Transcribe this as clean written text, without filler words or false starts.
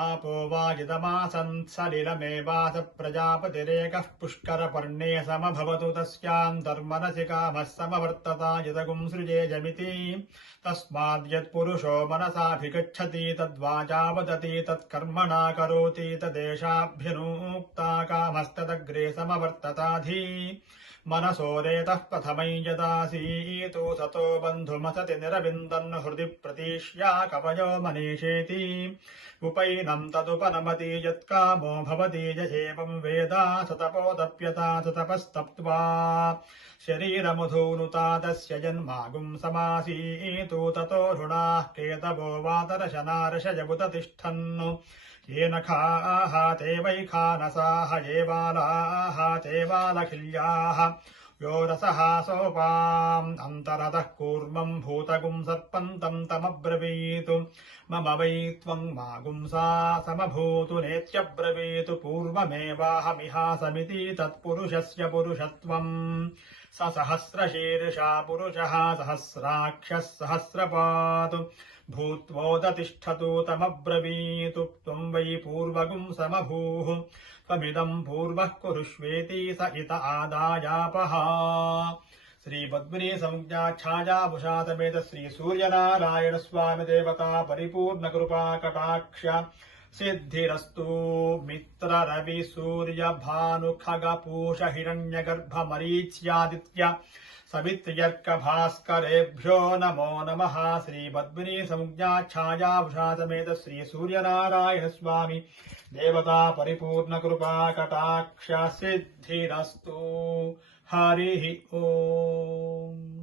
आपो वाजितमासन् सलिलमेवास प्रजापतिरेकः पुष्करपर्णे समभवतु तस्यान्तर्मनसि कामः समवर्ततायतगुं सृजेजमिति तस्माद्यत्पुरुषो मनसाभिगच्छति तद्वाचा वदति तत्कर्मणा करोति तदेशाभ्यनूक्ता कामस्तदग्रे समवर्तताधि मनसोरेतः प्रथमै यदासीतो सतो बन्धुमसति निरविन्दन् हृदि प्रतीष्या कवयो मनीषेति उपैनं तदुपनमति यत्कामो भवति य एवं वेदा सतपोदप्यता सतपस्तप्त्वा शरीरमुधूनुता तस्य जन्मागुं समासीतो ततो ऋणाः केतवो वातरशनारशयबुत तिष्ठन् ये नखाः ते वैखानसाः ये बालाः ते बालखिल्याः यो रसः सोपाम् अन्तरतः कूर्मम् भूतगुं सर्पन्तम् तमब्रवीतु मम वै त्वं मागुंसा समभूतु नेत्यब्रवीतु पूर्वमेवाहमिहासमिति तत्पुरुषस्य पुरुषत्वम् स सहस्रशीर्षा पुरुषः सहस्राक्षः सहस्रपात् भूत्वोदतिष्ठतु तमब्रवीतु त्वं वै पूर्वगुं समभूः त्वमिदं पूर्वः कुरुष्वेति स इत आदायापः श्रीपद्मिनी संज्ञाच्छायाभुषा समेत श्री सूर्यनारायण स्वामी देवता परिपूर्ण कृपा कटाक्ष सिद्धिरस्तु मित्र रवि सूर्य भानु खग पूष हिरण्यगर्भ मरीच्यादित्य सवित्र्यर्क भास्करेभ्यो नमो नमः। श्रीपद्मिनी संज्ञाच्छायाभुषा समेत श्री सूर्यनारायण स्वामी देवता परिपूर्ण कृपा कटाक्ष सिद्धिरस्तु। हरिः ओम्।